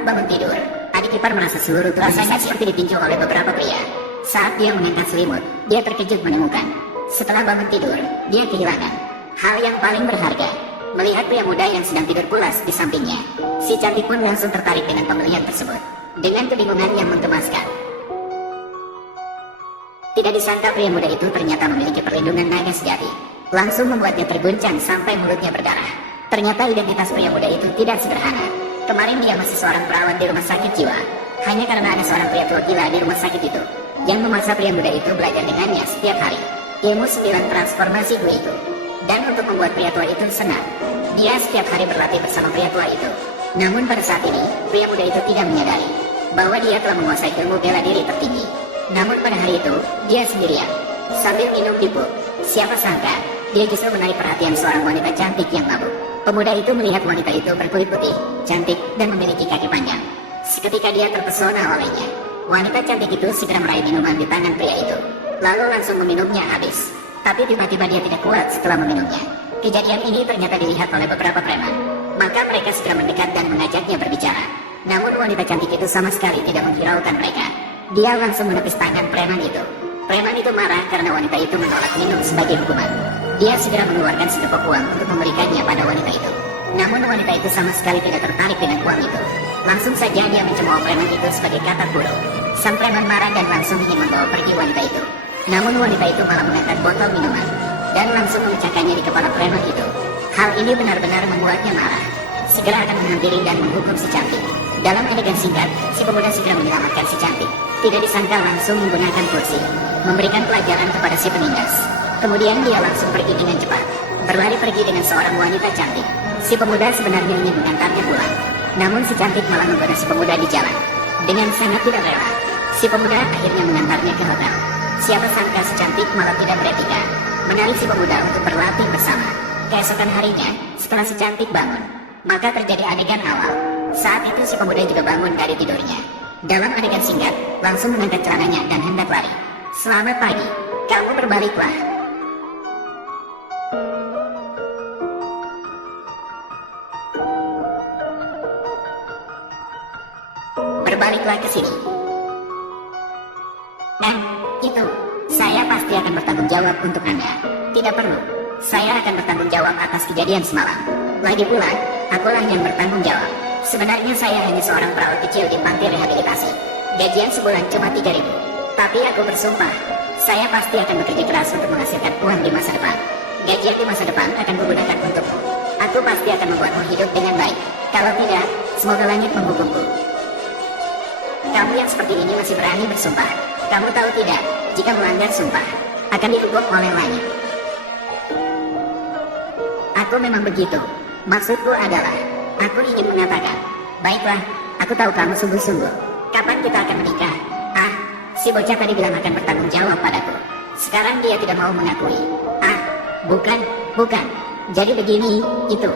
Saat bangun tidur, adik ipar merasa seluruh tubuhnya seperti ditinjau oleh beberapa pria. Saat dia mengangkat selimut, dia terkejut menemukan. Setelah bangun tidur, dia kehilangan hal yang paling berharga. Melihat pria muda yang sedang tidur pulas di sampingnya, si cantik pun langsung tertarik dengan pembelian tersebut. Dengan kebingungan yang menggemaskan. Tidak disangka pria muda itu ternyata memiliki perlindungan naga sejati. Langsung membuatnya terguncang sampai mulutnya berdarah. Ternyata identitas pria muda itu tidak sederhana. Kemarin dia masih seorang perawat di rumah sakit jiwa. Hanya karena ada seorang pria tua gila di rumah sakit itu yang memaksa pria muda itu belajar dengannya setiap hari ilmu 9 transformasi gue itu. Dan untuk membuat pria tua itu senang, dia setiap hari berlatih bersama pria tua itu. Namun pada saat ini, pria muda itu tidak menyadari bahwa dia telah menguasai ilmu bela diri tertinggi. Namun pada hari itu, dia sendirian sambil minum pipuk. Siapa sangka, dia justru menarik perhatian seorang wanita cantik yang mabuk. Pemuda itu melihat wanita itu berkulit putih, cantik, dan memiliki kaki panjang. Seketika dia terpesona olehnya. Wanita cantik itu segera meraih minuman di tangan pria itu, lalu langsung meminumnya habis. Tapi tiba-tiba dia tidak kuat setelah meminumnya. Kejadian ini ternyata dilihat oleh beberapa preman. Maka mereka segera mendekat dan mengajaknya berbicara. Namun wanita cantik itu sama sekali tidak menghiraukan mereka. Dia langsung menepis tangan preman itu. Preman itu marah karena wanita itu menolak minum sebagai hukuman. Dia segera mengeluarkan setepok uang untuk memberikannya pada wanita itu. Namun wanita itu sama sekali tidak tertarik dengan uang itu. Langsung saja dia mencemooh preman itu sebagai kata buruk. Sang preman marah dan langsung ingin membawa pergi wanita itu. Namun wanita itu malah mengangkat botol minuman dan langsung memecahkannya di kepala preman itu. Hal ini benar-benar membuatnya marah. Segera akan menghampiri dan menghukum si cantik. Dalam adegan singkat, si pemuda segera menyelamatkan si cantik. Tidak disangka langsung menggunakan kursi, memberikan pelajaran kepada si penindas. Kemudian dia langsung pergi dengan cepat, berlari pergi dengan seorang wanita cantik. Si pemuda sebenarnya ingin mengantarnya pulang, namun si cantik malah menggoda si pemuda di jalan. Dengan sangat tidak rela, si pemuda akhirnya mengantarnya ke hotel. Siapa sangka si cantik malah tidak beretika, menarik si pemuda untuk berlatih bersama. Keesokan harinya, setelah si cantik bangun, maka terjadi adegan awal. Saat itu si pemuda juga bangun dari tidurnya. Dalam adegan singkat, langsung mengangkat celananya dan hendak lari. Selamat pagi, kamu berbaliklah. Berbaliklah ke sini. Itu, saya pasti akan bertanggung jawab untuk Anda. Tidak perlu, saya akan bertanggung jawab atas kejadian semalam. Lagi pula, akulah yang bertanggung jawab. Sebenarnya saya hanya seorang perawat kecil di panti rehabilitasi. Gajian sebulan cuma 3.000. Tapi aku bersumpah, saya pasti akan bekerja keras untuk menghasilkan uang di masa depan. Gajian di masa depan akan kugunakan untukmu. Aku pasti akan membuatmu hidup dengan baik. Kalau tidak, semoga langit menghukumku. Kamu yang seperti ini masih berani bersumpah. Kamu tahu tidak, jika melanggar sumpah, akan dihukum oleh langit. Aku memang begitu. Maksudku adalah, aku ingin mengatakan, baiklah, aku tahu kamu sungguh-sungguh. Kapan kita akan menikah? Si bocah tadi bilang akan bertanggung jawab padaku. Sekarang dia tidak mau mengakui. Bukan. Jadi begini, itu.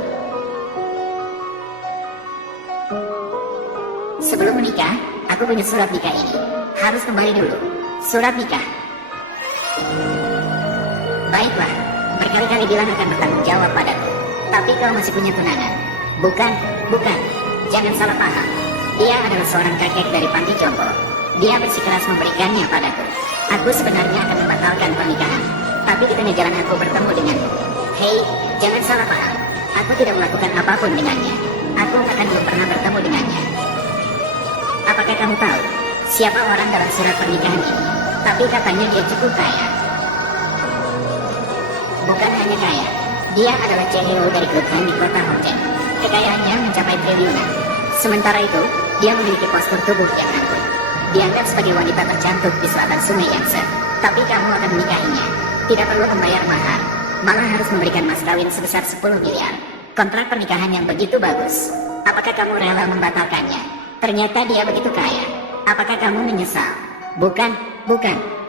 Sebelum menikah, aku punya surat nikah ini. Harus kembali dulu. Surat nikah. Baiklah, berkali-kali bilang akan bertanggung jawab padaku. Tapi kau masih punya tunangan. Bukan. Jangan salah paham. Dia adalah seorang kakek dari panti jompo. Dia bersikeras memberikannya padaku. Aku sebenarnya akan membatalkan pernikahan, tapi di tengah jalan aku bertemu denganmu. Hei, jangan salah paham. Aku tidak melakukan apapun dengannya. Aku akan belum pernah bertemu dengannya. Apakah kamu tahu siapa orang dalam surat pernikahan ini? Tapi katanya dia cukup kaya. Bukan hanya kaya, dia adalah CEO dari klub di kota Hongkong. Kekayaannya mencapai triliunan. Sementara itu, dia memiliki postur tubuh yang anggun. Dianggap sebagai wanita tercantik di selatan sungai Yangtze. Tapi kamu akan menikahinya. Tidak perlu membayar mahar, malah harus memberikan mas kawin sebesar 10 miliar. Kontrak pernikahan yang begitu bagus. Apakah kamu rela membatalkannya? Ternyata dia begitu kaya. Apakah kamu menyesal? Bukan.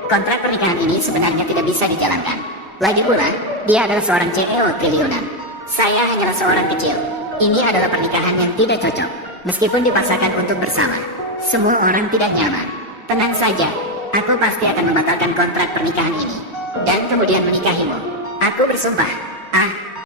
Kontrak pernikahan ini sebenarnya tidak bisa dijalankan. Lagi pula, dia adalah seorang CEO triliunan. Saya hanyalah seorang kecil. Ini adalah pernikahan yang tidak cocok. Meskipun dipaksakan untuk bersama, semua orang tidak nyaman. Tenang saja, aku pasti akan membatalkan kontrak pernikahan ini dan kemudian menikahimu. Aku bersumpah.